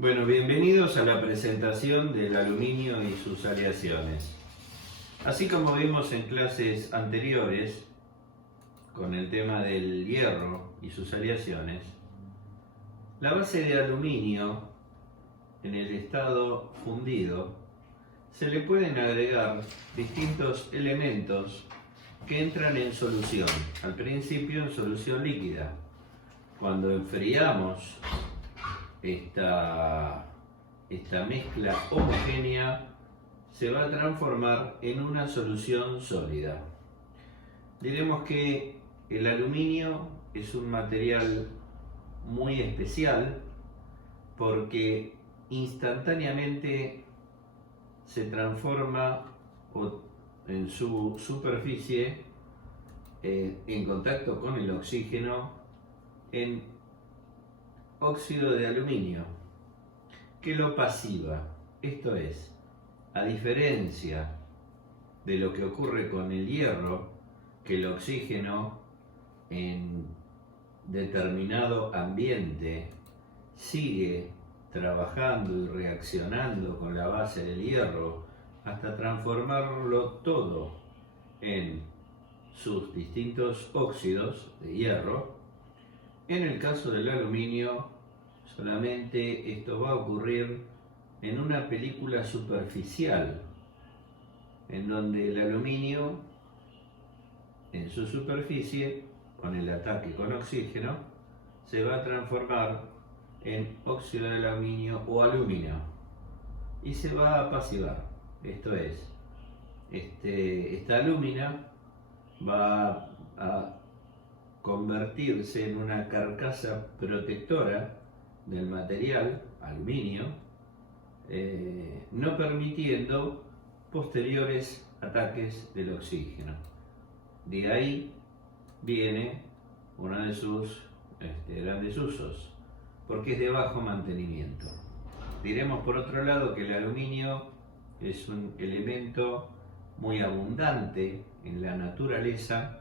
Bueno, bienvenidos a la presentación del aluminio y sus aleaciones. Así como vimos en clases anteriores con el tema del hierro y sus aleaciones, la base de aluminio en el estado fundido se le pueden agregar distintos elementos que entran en solución, al principio en solución líquida. Cuando enfriamos esta mezcla homogénea se va a transformar en una solución sólida. Diremos que el aluminio es un material muy especial porque instantáneamente se transforma en su superficie en contacto con el oxígeno en óxido de aluminio, que lo pasiva. Esto es, a diferencia de lo que ocurre con el hierro, que el oxígeno en determinado ambiente sigue trabajando y reaccionando con la base del hierro hasta transformarlo todo en sus distintos óxidos de hierro. En el caso del aluminio, solamente esto va a ocurrir en una película superficial, en donde el aluminio, en su superficie, con el ataque con oxígeno, se va a transformar en óxido de aluminio o alúmina y se va a pasivar. Esto es, esta alúmina va a convertirse en una carcasa protectora del material aluminio, no permitiendo posteriores ataques del oxígeno. De ahí viene uno de sus grandes usos, porque es de bajo mantenimiento. Diremos por otro lado que el aluminio es un elemento muy abundante en la naturaleza,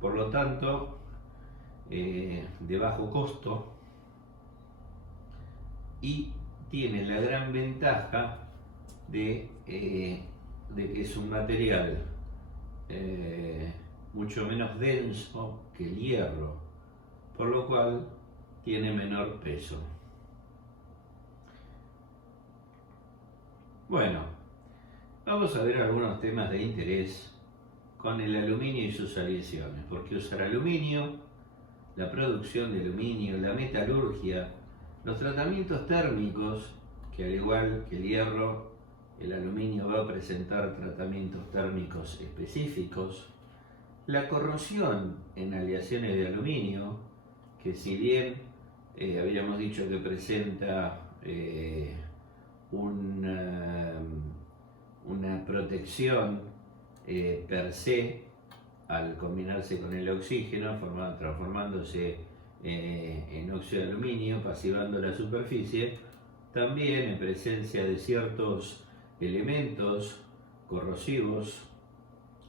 por lo tanto de bajo costo, y tiene la gran ventaja de que es un material mucho menos denso que el hierro, por lo cual tiene menor peso. Bueno, vamos a ver algunos temas de interés con el aluminio y sus aleaciones. ¿Por qué usar aluminio? La producción de aluminio, la metalurgia, los tratamientos térmicos, que al igual que el hierro, el aluminio va a presentar tratamientos térmicos específicos, la corrosión en aleaciones de aluminio, que si bien habíamos dicho que presenta una protección per se al combinarse con el oxígeno, transformándose en óxido de aluminio, pasivando la superficie, también en presencia de ciertos elementos corrosivos,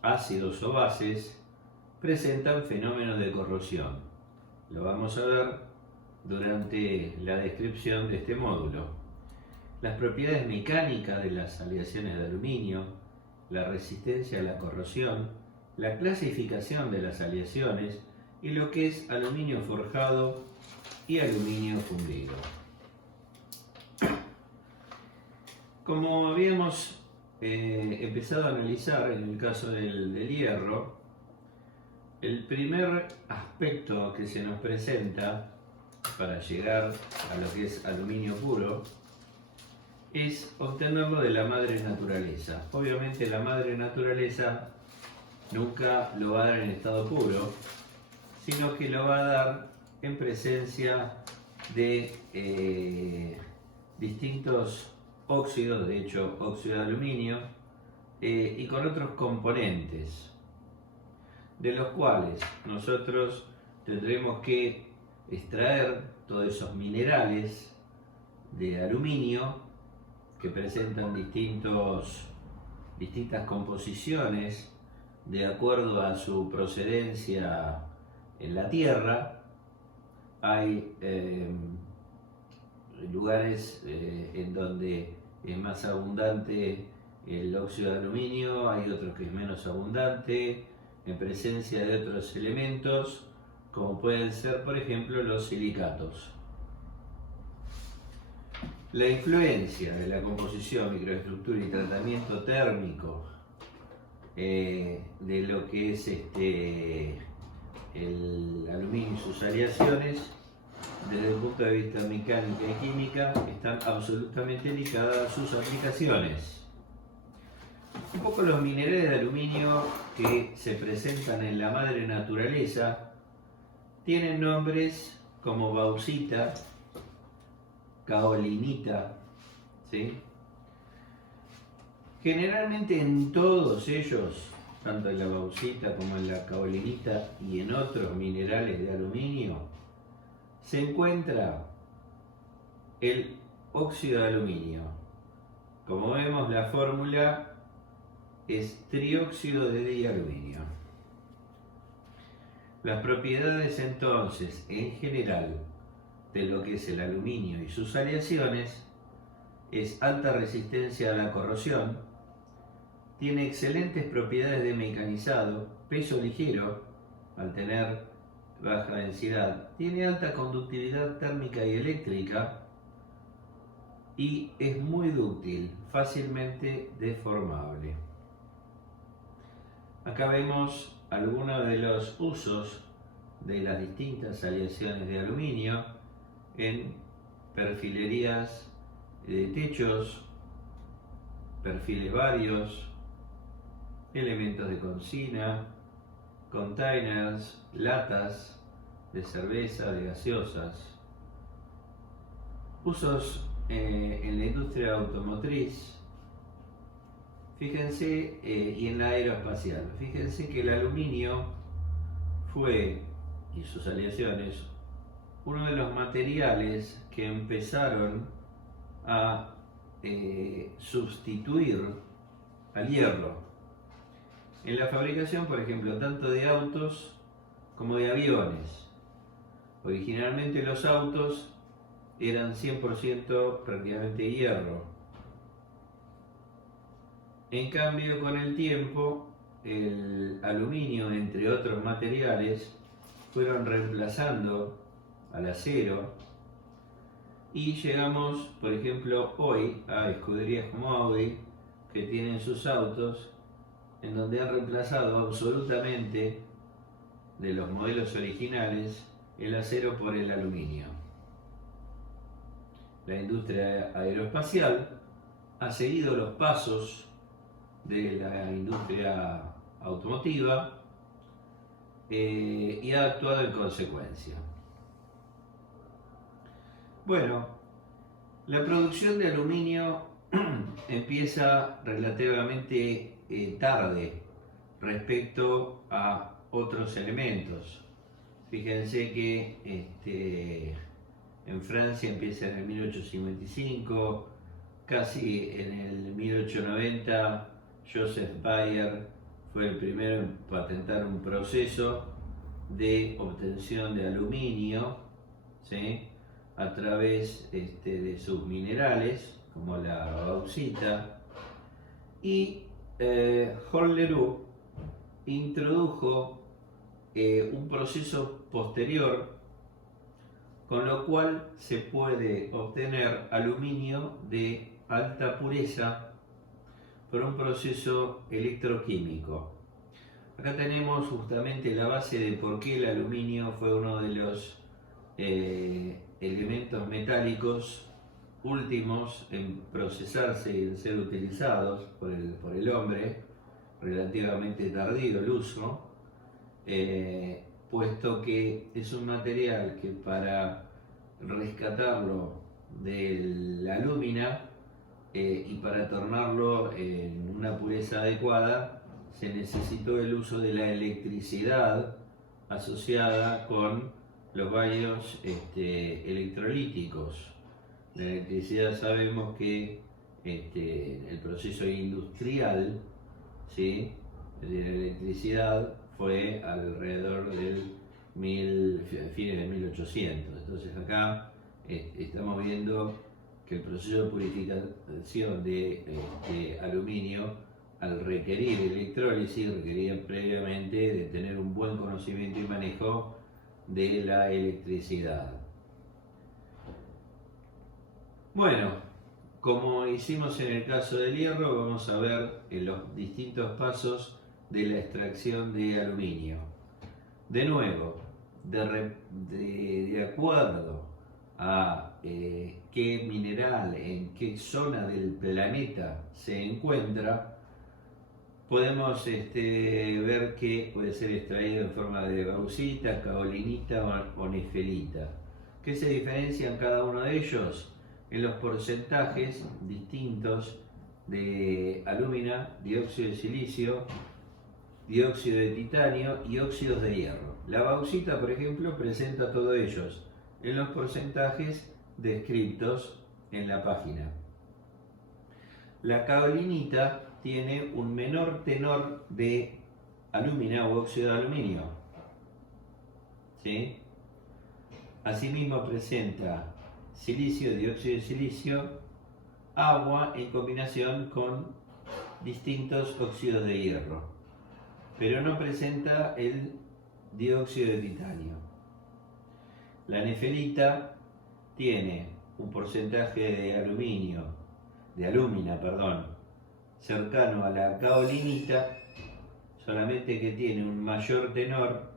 ácidos o bases, presentan fenómenos de corrosión. Lo vamos a ver durante la descripción de este módulo. Las propiedades mecánicas de las aleaciones de aluminio, la resistencia a la corrosión, la clasificación de las aleaciones y lo que es aluminio forjado y aluminio fundido. Como habíamos empezado a analizar en el caso del hierro, el primer aspecto que se nos presenta para llegar a lo que es aluminio puro es obtenerlo de la madre naturaleza. Obviamente la madre naturaleza nunca lo va a dar en estado puro, sino que lo va a dar en presencia de distintos óxidos, de hecho óxido de aluminio, y con otros componentes, de los cuales nosotros tendremos que extraer todos esos minerales de aluminio que presentan distintas composiciones de acuerdo a su procedencia en la Tierra, hay lugares en donde es más abundante el óxido de aluminio, hay otros que es menos abundante, en presencia de otros elementos, como pueden ser, por ejemplo, los silicatos. La influencia de la composición, microestructura y tratamiento térmico de lo que es el aluminio y sus aleaciones, desde el punto de vista mecánica y química, están absolutamente ligadas a sus aplicaciones. Un poco los minerales de aluminio que se presentan en la madre naturaleza tienen nombres como bauxita, kaolinita, ¿sí? Generalmente en todos ellos, tanto en la bauxita como en la kaolinita y en otros minerales de aluminio, se encuentra el óxido de aluminio. Como vemos, la fórmula es trióxido de dialuminio. Las propiedades entonces, en general, de lo que es el aluminio y sus aleaciones, es alta resistencia a la corrosión, tiene excelentes propiedades de mecanizado, peso ligero, al tener baja densidad, tiene alta conductividad térmica y eléctrica y es muy dúctil, fácilmente deformable. Acá vemos algunos de los usos de las distintas aleaciones de aluminio en perfilerías de techos, perfiles varios, elementos de cocina, containers, latas de cerveza, de gaseosas. Usos en la industria automotriz, fíjense, y en la aeroespacial. Fíjense que el aluminio fue, y sus aleaciones, uno de los materiales que empezaron a sustituir al hierro en la fabricación, por ejemplo, tanto de autos como de aviones. Originalmente los autos eran 100% prácticamente hierro. En cambio, con el tiempo, el aluminio, entre otros materiales, fueron reemplazando al acero y llegamos, por ejemplo, hoy a escuderías como Audi que tienen sus autos en donde han reemplazado absolutamente de los modelos originales el acero por el aluminio. La industria aeroespacial ha seguido los pasos de la industria automotiva y ha actuado en consecuencia. Bueno, la producción de aluminio empieza relativamente tarde respecto a otros elementos. Fíjense que en Francia empieza en el 1855, casi en el 1890 Joseph Bayer fue el primero en patentar un proceso de obtención de aluminio, ¿sí?, a través de sus minerales, como la bauxita, y Horn-Leroux introdujo un proceso posterior con lo cual se puede obtener aluminio de alta pureza por un proceso electroquímico. Acá tenemos justamente la base de por qué el aluminio fue uno de los elementos metálicos últimos en procesarse y en ser utilizados por el hombre, relativamente tardío el uso, puesto que es un material que para rescatarlo de la alúmina y para tornarlo en una pureza adecuada se necesitó el uso de la electricidad asociada con los baños electrolíticos. La electricidad, sabemos que el proceso industrial, ¿sí?, de la electricidad fue alrededor del fines de 1800, Entonces acá estamos viendo que el proceso de purificación de aluminio, al requerir electrólisis, requería previamente de tener un buen conocimiento y manejo de la electricidad. Bueno, como hicimos en el caso del hierro, vamos a ver los distintos pasos de la extracción de aluminio. De nuevo, de acuerdo a qué mineral, en qué zona del planeta se encuentra, podemos ver que puede ser extraído en forma de bauxita, caolinita o nefelita. ¿Qué se diferencia en cada uno de ellos? En los porcentajes distintos de alúmina, dióxido de silicio, dióxido de titanio y óxidos de hierro. La bauxita, por ejemplo, presenta todos ellos en los porcentajes descritos en la página. La caolinita tiene un menor tenor de alúmina o óxido de aluminio. ¿Sí? Asimismo presenta silicio, dióxido de silicio, agua en combinación con distintos óxidos de hierro, pero no presenta el dióxido de titanio. La nefelita tiene un porcentaje de alúmina, cercano a la caolinita, solamente que tiene un mayor tenor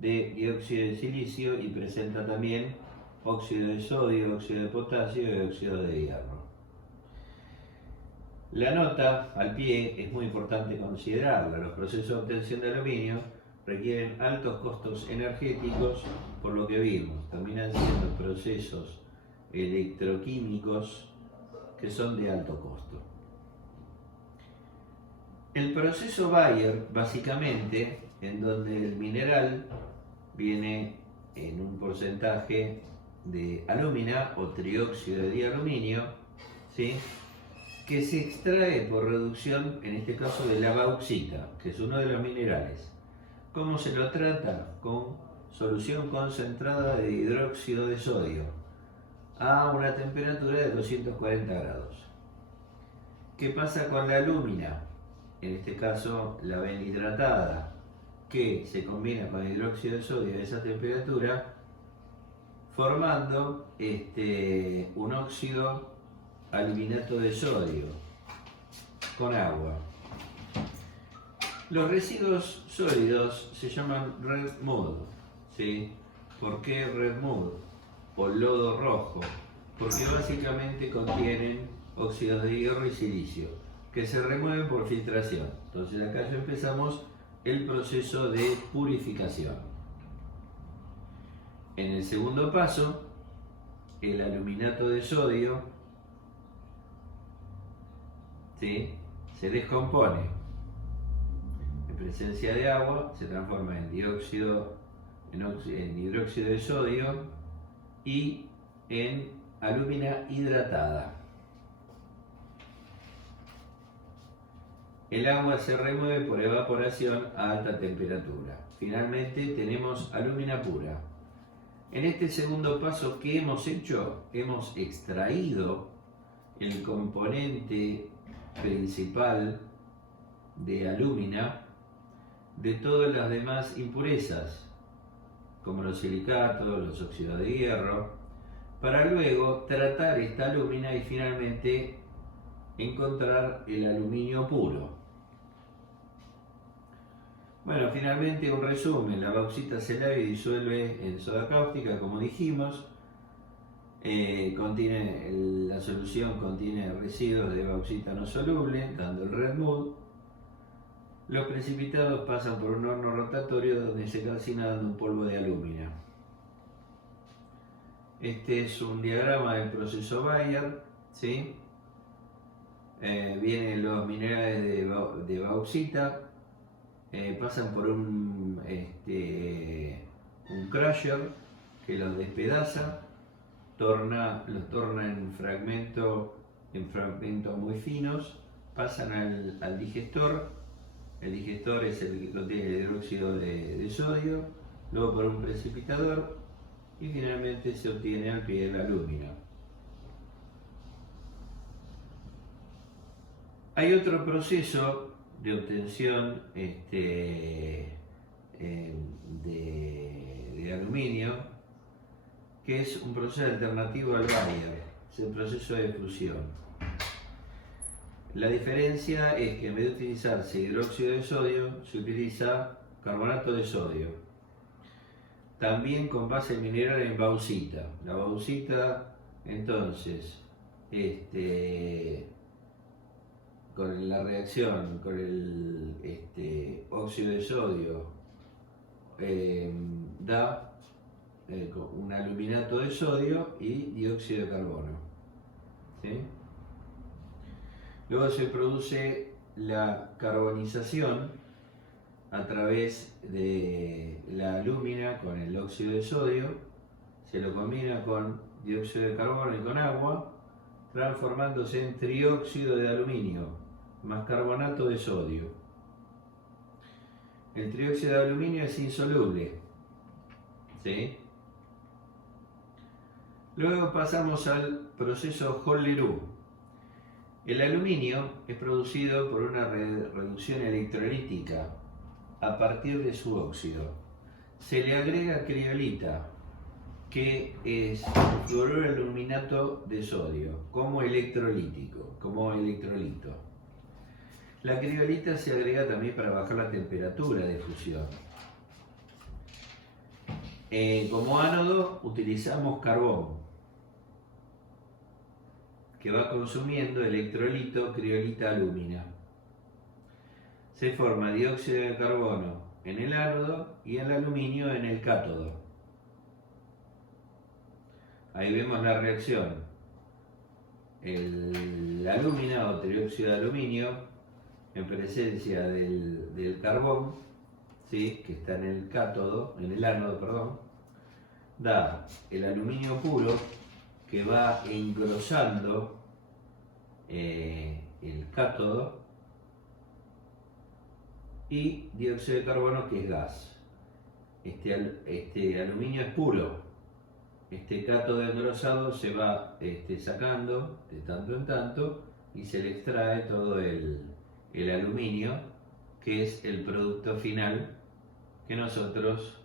de dióxido de silicio y presenta también óxido de sodio, óxido de potasio y óxido de hierro. La nota al pie es muy importante considerarla. Los procesos de obtención de aluminio requieren altos costos energéticos, por lo que vimos. Terminan siendo procesos electroquímicos que son de alto costo. El proceso Bayer, básicamente, en donde el mineral viene en un porcentaje de alúmina o trióxido de dialuminio, ¿sí?, que se extrae por reducción, en este caso de la bauxita, que es uno de los minerales. ¿Cómo se lo trata? Con solución concentrada de hidróxido de sodio a una temperatura de 240 grados. ¿Qué pasa con la alúmina? En este caso la ven hidratada, que se combina con hidróxido de sodio a esa temperatura, formando un óxido aluminato de sodio con agua. Los residuos sólidos se llaman red mud, ¿sí? ¿Por qué red mud? O lodo rojo, porque básicamente contienen óxidos de hierro y silicio, que se remueven por filtración. Entonces acá ya empezamos el proceso de purificación. En el segundo paso, el aluminato de sodio, ¿sí?, se descompone. En presencia de agua se transforma en hidróxido de sodio y en alúmina hidratada. El agua se remueve por evaporación a alta temperatura. Finalmente tenemos alúmina pura. En este segundo paso, ¿qué hemos hecho? Hemos extraído el componente principal de alúmina de todas las demás impurezas, como los silicatos, los óxidos de hierro, para luego tratar esta alúmina y finalmente encontrar el aluminio puro. Bueno, finalmente un resumen: la bauxita se lava y disuelve en soda cáustica, como dijimos. La solución contiene residuos de bauxita no soluble, dando el red mud. Los precipitados pasan por un horno rotatorio donde se calcina dando un polvo de alúmina. Este es un diagrama del proceso Bayer, ¿sí? Vienen los minerales de bauxita, pasan por un crusher que los despedaza, los torna en fragmentos muy finos, pasan al digestor. El digestor lo tiene el hidróxido de sodio, luego por un precipitador y finalmente se obtiene al pie del alumino. Hay otro proceso de obtención de aluminio, que es un proceso alternativo al Bayer, es el proceso de fusión. La diferencia es que en vez de utilizarse hidróxido de sodio, se utiliza carbonato de sodio, también con base mineral en bauxita. La bauxita, entonces, con la reacción con el óxido de sodio, da un aluminato de sodio y dióxido de carbono. ¿Sí? Luego se produce la carbonización a través de la alúmina con el óxido de sodio, se lo combina con dióxido de carbono y con agua, transformándose en trióxido de aluminio más carbonato de sodio. El trióxido de aluminio es insoluble, ¿sí? Luego pasamos al proceso Hall-Héroult. El aluminio es producido por una reducción electrolítica a partir de su óxido. Se le agrega criolita, que es fluoruro aluminato de sodio, como electrolítico, como electrolito. La criolita se agrega también para bajar la temperatura de fusión. Como ánodo utilizamos carbón, que va consumiendo electrolito, criolita, alúmina. Se forma dióxido de carbono en el ánodo y el aluminio en el cátodo. Ahí vemos la reacción. La alúmina o trióxido de aluminio, en presencia del carbón, ¿sí?, que está en el cátodo, en el ánodo, perdón, da el aluminio puro, que va engrosando el cátodo, y dióxido de carbono, que es gas. Este aluminio es puro. Este cátodo engrosado se va sacando de tanto en tanto y se le extrae todo el aluminio, que es el producto final que nosotros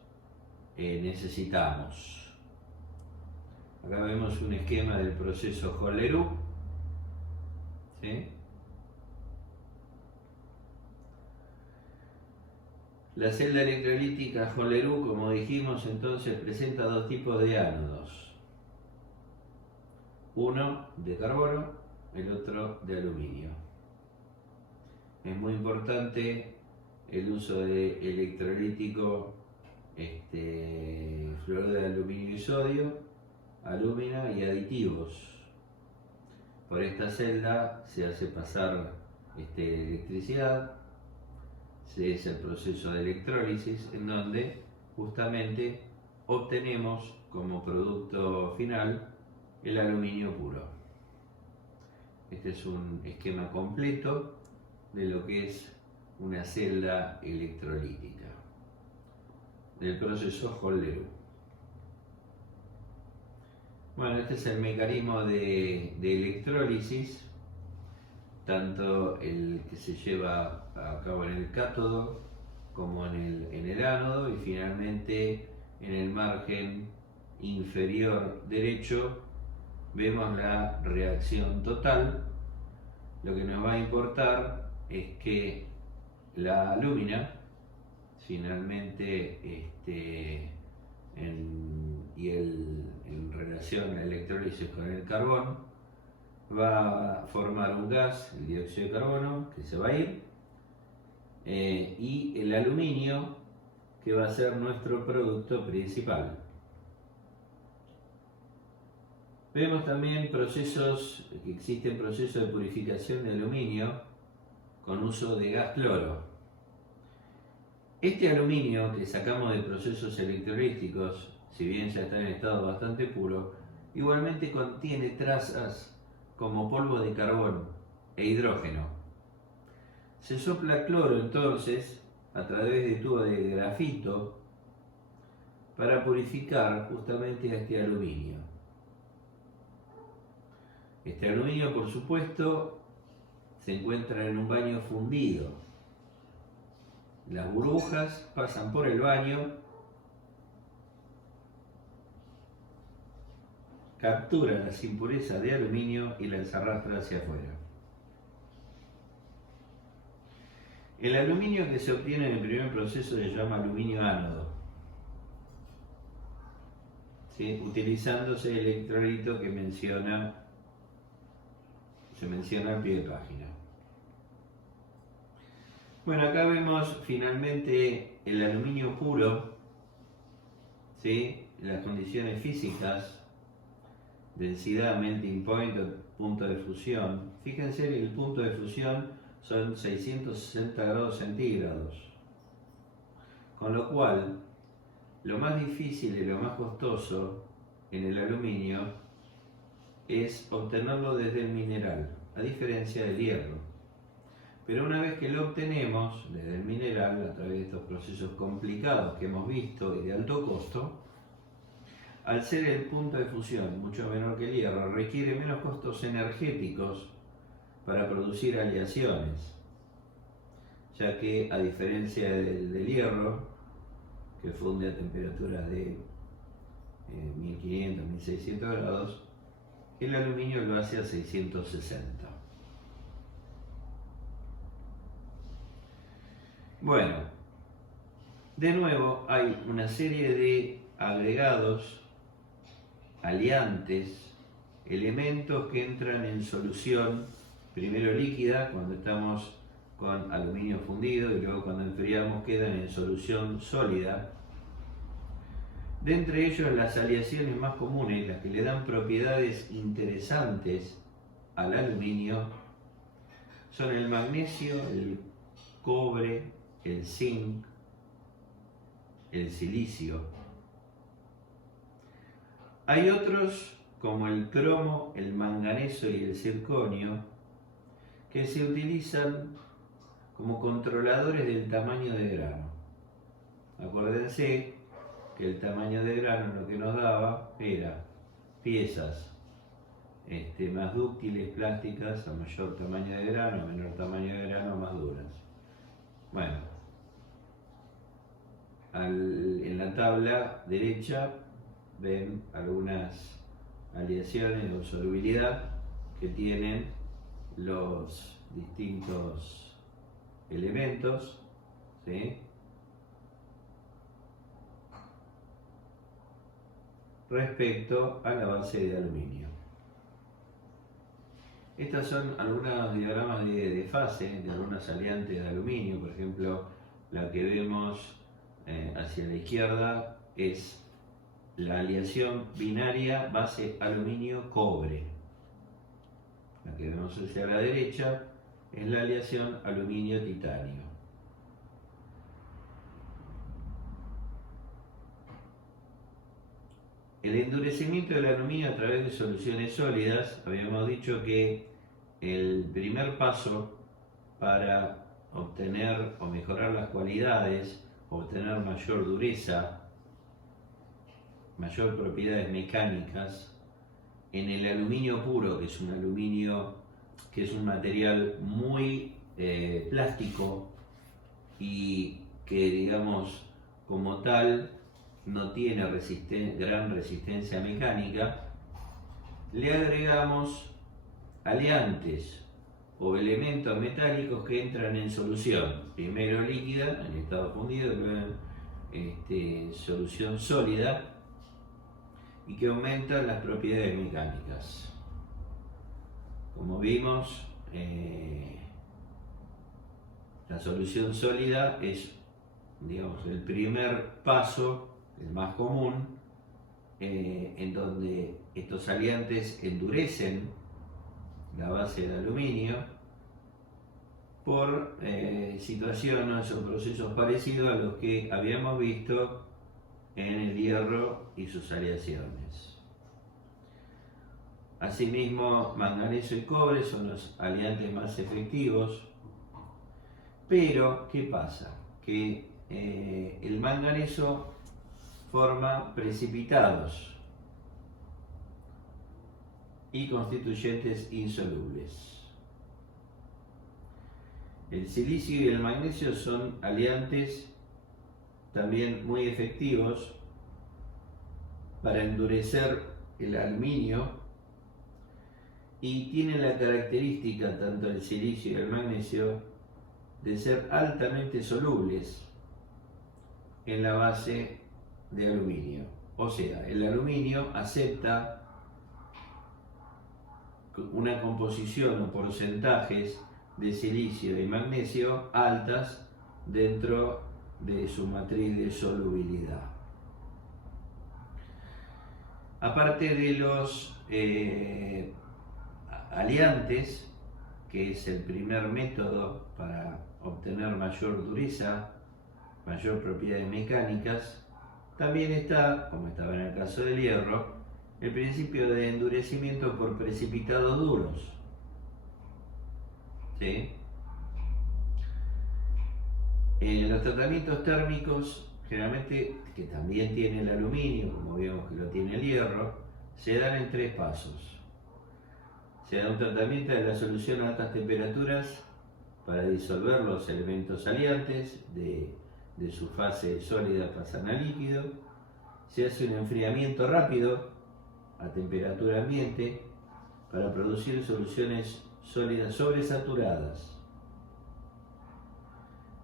necesitamos. Acá vemos un esquema del proceso Hall-Héroult, ¿sí? La celda electrolítica Hall-Héroult, como dijimos entonces, presenta dos tipos de ánodos. Uno de carbono, el otro de aluminio. Es muy importante el uso de electrolítico, fluoruro de aluminio y sodio, alúmina y aditivos. Por esta celda se hace pasar electricidad. Es el proceso de electrólisis, en donde justamente obtenemos como producto final el aluminio puro. Este es un esquema completo de lo que es una celda electrolítica del proceso Hall-Héroult. Bueno, este es el mecanismo de electrólisis, tanto el que se lleva a cabo en el cátodo como en el ánodo, y finalmente en el margen inferior derecho vemos la reacción total. Lo que nos va a importar es que la alúmina finalmente en relación a la electrólisis con el carbón va a formar un gas, el dióxido de carbono, que se va a ir, y el aluminio, que va a ser nuestro producto principal. Vemos también que existen procesos de purificación de aluminio con uso de gas cloro. Este aluminio que sacamos de procesos electrolíticos, si bien ya está en estado bastante puro, igualmente contiene trazas como polvo de carbón e hidrógeno. Se sopla cloro entonces a través de tubo de grafito para purificar justamente a este aluminio. Este aluminio, por supuesto, se encuentra en un baño fundido. Las burbujas pasan por el baño, capturan las impurezas de aluminio y las arrastran hacia afuera. El aluminio que se obtiene en el primer proceso se llama aluminio ánodo, ¿sí? Utilizándose el electrolito que se menciona al pie de página. Bueno, acá vemos finalmente el aluminio puro, ¿sí? Las condiciones físicas, densidad, melting point, punto de fusión. Fíjense que el punto de fusión son 660 grados centígrados, con lo cual lo más difícil y lo más costoso en el aluminio es obtenerlo desde el mineral, a diferencia del hierro. Pero una vez que lo obtenemos desde el mineral, a través de estos procesos complicados que hemos visto y de alto costo, al ser el punto de fusión mucho menor que el hierro, requiere menos costos energéticos para producir aleaciones, ya que a diferencia del hierro, que funde a temperaturas de 1500, 1600 grados, el aluminio lo hace a 660. Bueno, de nuevo hay una serie de agregados, aliantes, elementos que entran en solución, primero líquida, cuando estamos con aluminio fundido, y luego cuando enfriamos quedan en solución sólida. De entre ellos, las aleaciones más comunes, las que le dan propiedades interesantes al aluminio, son el magnesio, el cobre, el zinc, el silicio. Hay otros, como el cromo, el manganeso y el circonio, que se utilizan como controladores del tamaño de grano. Acuérdense que el tamaño de grano lo que nos daba era piezas más dúctiles, plásticas, a mayor tamaño de grano, a menor tamaño de grano, más duras. Bueno, en la tabla derecha ven algunas aleaciones o solubilidad que tienen los distintos elementos, ¿sí? Respecto a la base de aluminio. Estas son algunos diagramas de fase de algunas aliantes de aluminio. Por ejemplo, la que vemos hacia la izquierda es la aleación binaria base aluminio-cobre. La que vemos hacia la derecha es la aleación aluminio-titanio. El endurecimiento del aluminio a través de soluciones sólidas, habíamos dicho que el primer paso para obtener o mejorar las cualidades, obtener mayor dureza, mayor propiedades mecánicas, en el aluminio puro, que es un aluminio que es un material muy plástico y que, digamos, como tal no tiene gran resistencia mecánica, le agregamos aleantes o elementos metálicos que entran en solución, primero líquida, en estado fundido, luego en solución sólida, y que aumentan las propiedades mecánicas. Como vimos, la solución sólida es, digamos, el primer paso, el más común, en donde estos aliantes endurecen la base de aluminio por situaciones o procesos parecidos a los que habíamos visto en el hierro y sus aleaciones. Asimismo, manganeso y cobre son los aliantes más efectivos, pero ¿qué pasa? Que el manganeso forma precipitados y constituyentes insolubles. El silicio y el magnesio son aliantes también muy efectivos para endurecer el aluminio y tienen la característica, tanto el silicio y el magnesio, de ser altamente solubles en la base de aluminio. O sea, el aluminio acepta una composición o porcentajes de silicio y magnesio altas dentro de su matriz de solubilidad. Aparte de los aliantes, que es el primer método para obtener mayor dureza, mayor propiedades mecánicas, también está, como estaba en el caso del hierro, el principio de endurecimiento por precipitados duros. ¿Sí? Los tratamientos térmicos, generalmente, que también tiene el aluminio, como vemos que lo tiene el hierro, se dan en 3 pasos. Se da un tratamiento de la solución a altas temperaturas para disolver los elementos aliantes de su fase sólida pasan a líquido. Se hace un enfriamiento rápido a temperatura ambiente para producir soluciones sólidas sobresaturadas.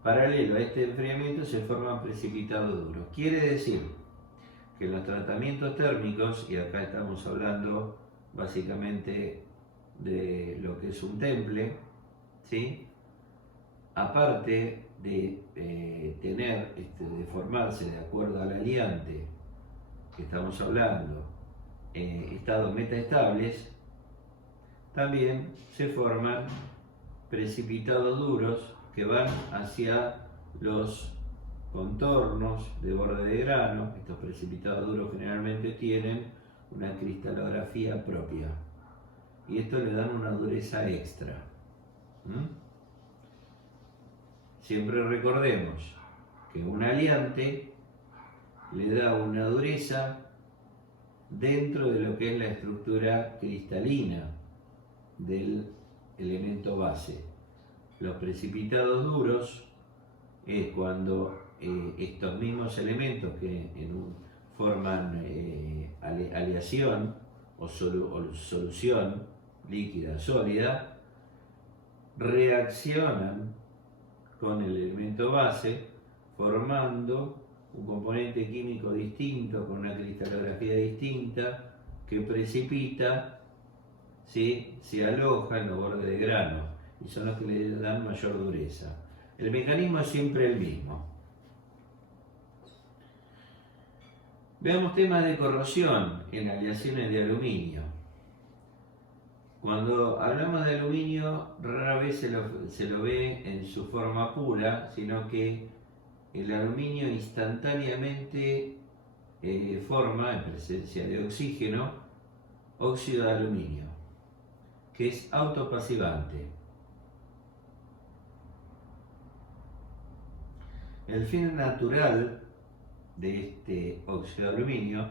Paralelo a este enfriamiento se forman precipitados duros. Quiere decir que los tratamientos térmicos, y acá estamos hablando básicamente de lo que es un temple, ¿sí? Aparte de de formarse de acuerdo al aliante que estamos hablando, estados metaestables, también se forman precipitados duros que van hacia los contornos de borde de grano. Estos precipitados duros generalmente tienen una cristalografía propia y esto le dan una dureza extra. Siempre recordemos que un aliante le da una dureza dentro de lo que es la estructura cristalina del elemento base. Los precipitados duros es cuando estos mismos elementos que forman aleación o solución líquida sólida reaccionan con el elemento base formando un componente químico distinto con una cristalografía distinta que precipita, ¿sí? Se aloja en los bordes de grano y son los que le dan mayor dureza. El mecanismo es siempre el mismo. Veamos temas de corrosión en aleaciones de aluminio. Cuando hablamos de aluminio, rara vez se lo ve en su forma pura, sino que el aluminio instantáneamente forma, en presencia de oxígeno, óxido de aluminio, que es autopasivante. El fin natural de este óxido de aluminio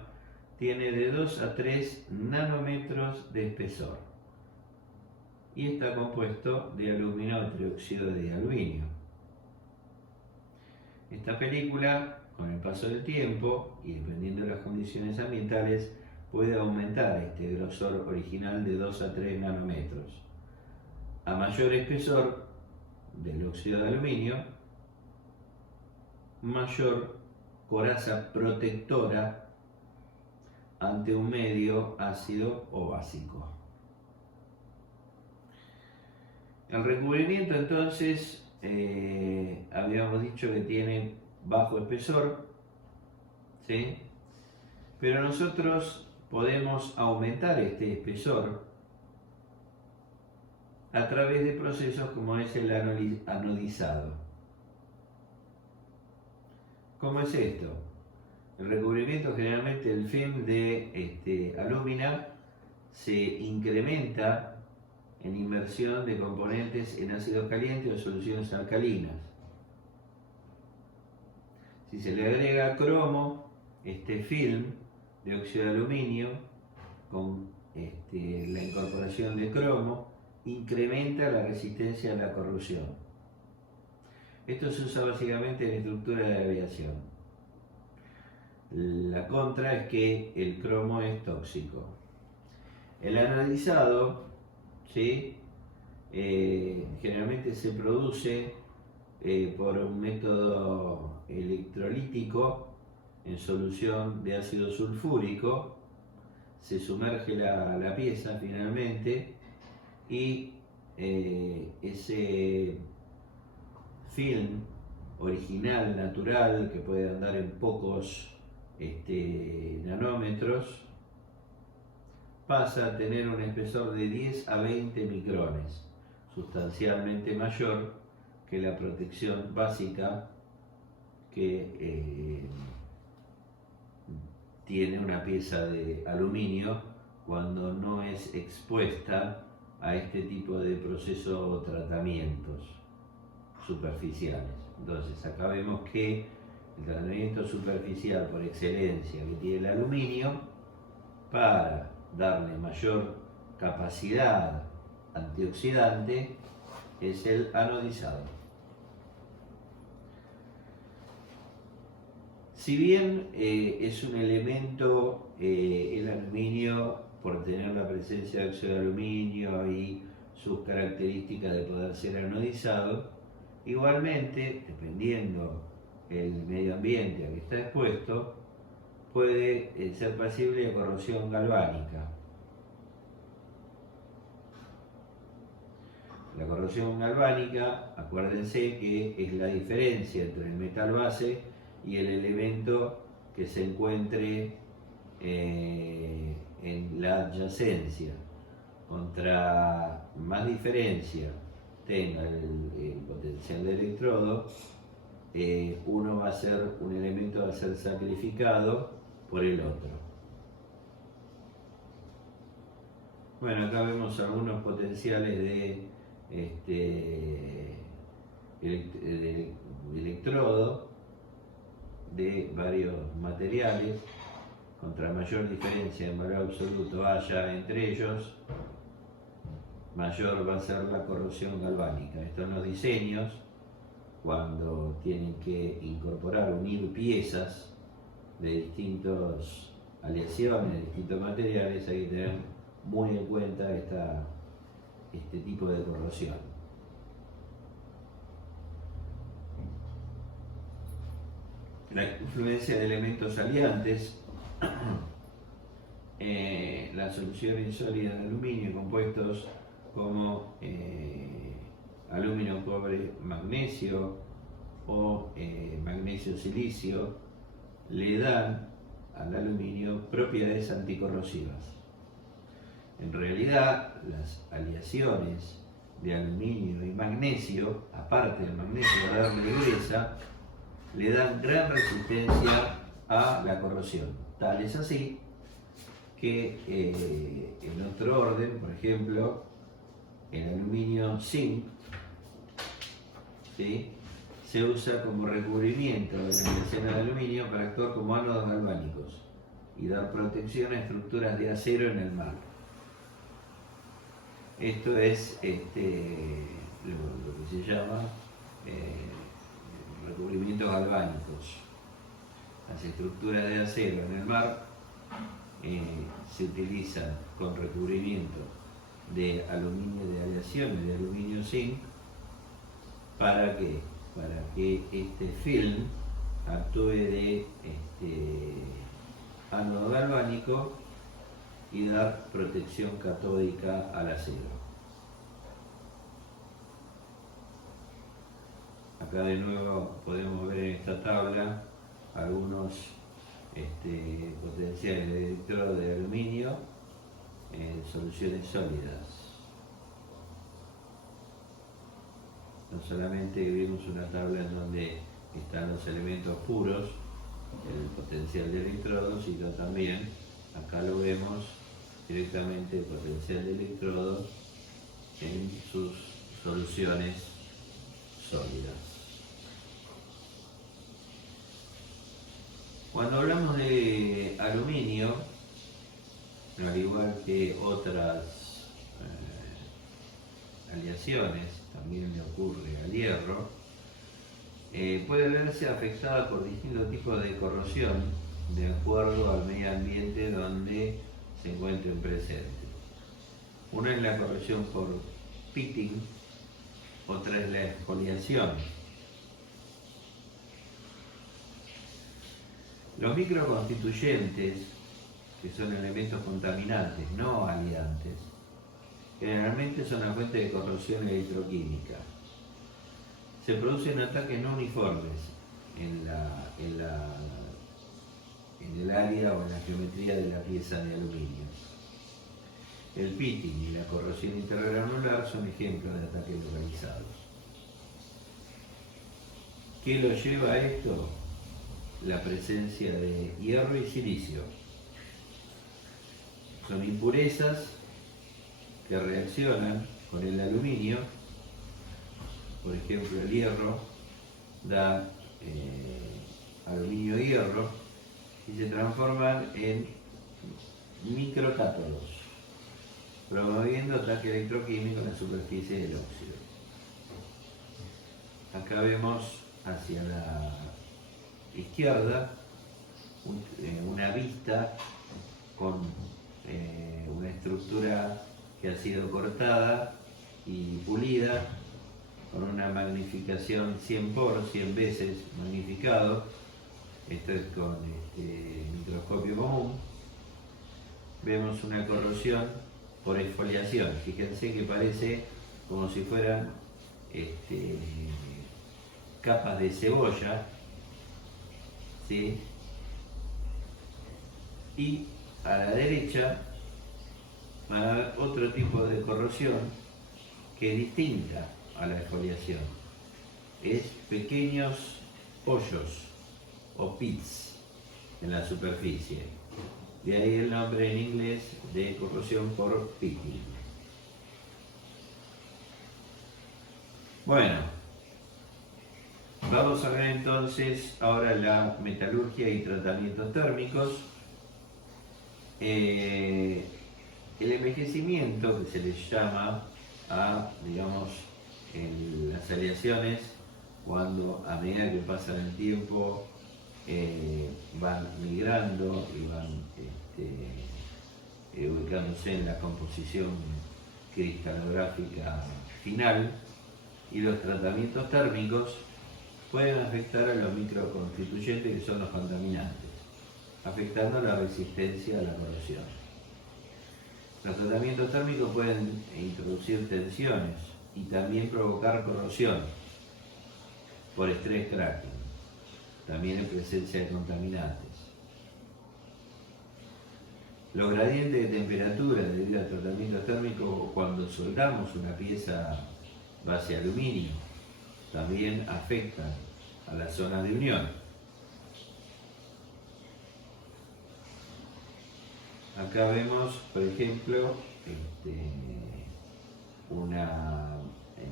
tiene de 2 a 3 nanómetros de espesor y está compuesto de aluminado trióxido de aluminio. Esta película, con el paso del tiempo y dependiendo de las condiciones ambientales, puede aumentar este grosor original de 2 a 3 nanómetros. A mayor espesor del óxido de aluminio, mayor coraza protectora ante un medio ácido o básico. El recubrimiento entonces habíamos dicho que tiene bajo espesor, ¿sí? Pero nosotros podemos aumentar este espesor a través de procesos como es el anodizado. ¿Cómo es esto? El recubrimiento, generalmente el film de alúmina, se incrementa en inmersión de componentes en ácidos calientes o soluciones alcalinas. Si se le agrega cromo, este film de óxido de aluminio con la incorporación de cromo incrementa la resistencia a la corrosión. Esto se usa básicamente en estructura de aviación. La contra es que el cromo es tóxico. El anodizado, ¿sí? Generalmente se produce por un método electrolítico en solución de ácido sulfúrico. Se sumerge la pieza finalmente y ese film original, natural, que puede andar en pocos nanómetros, pasa a tener un espesor de 10 a 20 micrones, sustancialmente mayor que la protección básica que tiene una pieza de aluminio cuando no es expuesta a este tipo de proceso o tratamientos superficiales. Entonces acá vemos que el tratamiento superficial por excelencia que tiene el aluminio, para darle mayor capacidad antioxidante, es el anodizado. Si bien es un elemento, el aluminio, por tener la presencia de óxido de aluminio y sus características de poder ser anodizado, igualmente, dependiendo el medio ambiente al que está expuesto, puede ser pasible de corrosión galvánica. La corrosión galvánica, acuérdense que es la diferencia entre el metal base y el elemento que se encuentre en la adyacencia. Contra más diferencia tenga el potencial de electrodo, un elemento va a ser sacrificado por el otro. Bueno, acá vemos algunos potenciales de electrodo de varios materiales. Contra mayor diferencia en valor absoluto haya entre ellos, mayor va a ser la corrosión galvánica. Estos son los diseños cuando tienen que incorporar, unir piezas de distintas aleaciones, de distintos materiales. Hay que tener muy en cuenta este tipo de corrosión. La influencia de elementos aliantes, la solución insólida de aluminio, compuestos como aluminio, cobre, magnesio o magnesio, silicio, le dan al aluminio propiedades anticorrosivas. En realidad, las aleaciones de aluminio y magnesio, aparte del magnesio para darle dureza, le dan gran resistencia a la corrosión. Tal es así que en otro orden, por ejemplo, el aluminio zinc, ¿sí?, se usa como recubrimiento de la escena de aluminio para actuar como ánodos galvánicos y dar protección a estructuras de acero en el mar. Esto es lo que se llama recubrimientos galvánicos. Las estructuras de acero en el mar se utilizan con recubrimiento de aluminio de aleaciones de aluminio zinc. ¿Para qué? Para que este film actúe de ánodo galvánico y dar protección catódica al acero. Acá de nuevo podemos ver en esta tabla algunos potenciales de electrodo de aluminio en soluciones sólidas. No solamente vimos una tabla en donde están los elementos puros, el potencial de electrodo, sino también, acá lo vemos directamente, el potencial de electrodo en sus soluciones sólidas. Cuando hablamos de aluminio, al igual que otras aleaciones, también le ocurre al hierro, puede verse afectada por distintos tipos de corrosión de acuerdo al medio ambiente donde se encuentren presentes. Una es la corrosión por pitting, otra es la exfoliación. Los microconstituyentes, que son elementos contaminantes, no aliantes, generalmente son la fuente de corrosión electroquímica. Se producen ataques no uniformes en el área o en la geometría de la pieza de aluminio. El pitting y la corrosión intergranular son ejemplos de ataques localizados. ¿Qué lo lleva a esto? La presencia de hierro y silicio. Son impurezas que reaccionan con el aluminio. Por ejemplo, el hierro da aluminio-hierro y se transforman en microcátodos, promoviendo ataque electroquímico en la superficie del óxido. Acá vemos hacia la izquierda una vista con una estructura que ha sido cortada y pulida con una magnificación 100 veces magnificado. Esto es con microscopio común. Vemos una corrosión por exfoliación. Fíjense que parece como si fueran capas de cebolla, ¿sí? Y a la derecha van a ver otro tipo de corrosión que es distinta a la exfoliación. Es pequeños hoyos o pits en la superficie. De ahí el nombre en inglés de corrosión por pitting. Bueno, vamos a ver entonces ahora la metalurgia y tratamientos térmicos. El envejecimiento, que se les llama a, digamos, en las aleaciones, cuando a medida que pasa el tiempo van migrando y van ubicándose en la composición cristalográfica final, y los tratamientos térmicos pueden afectar a los microconstituyentes, que son los contaminantes, afectando la resistencia a la corrosión. Los tratamientos térmicos pueden introducir tensiones y también provocar corrosión por estrés cracking, también en presencia de contaminantes. Los gradientes de temperatura debido al tratamiento térmico cuando soldamos una pieza base aluminio también afectan a la zona de unión. Acá vemos, por ejemplo, una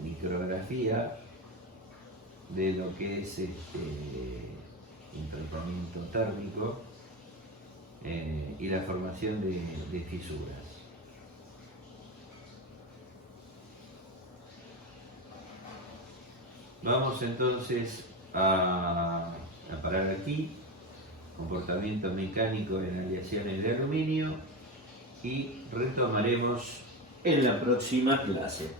micrografía de lo que es un tratamiento térmico y la formación de fisuras. Vamos entonces a parar aquí. Comportamiento mecánico en aleaciones de aluminio, y retomaremos en la próxima clase.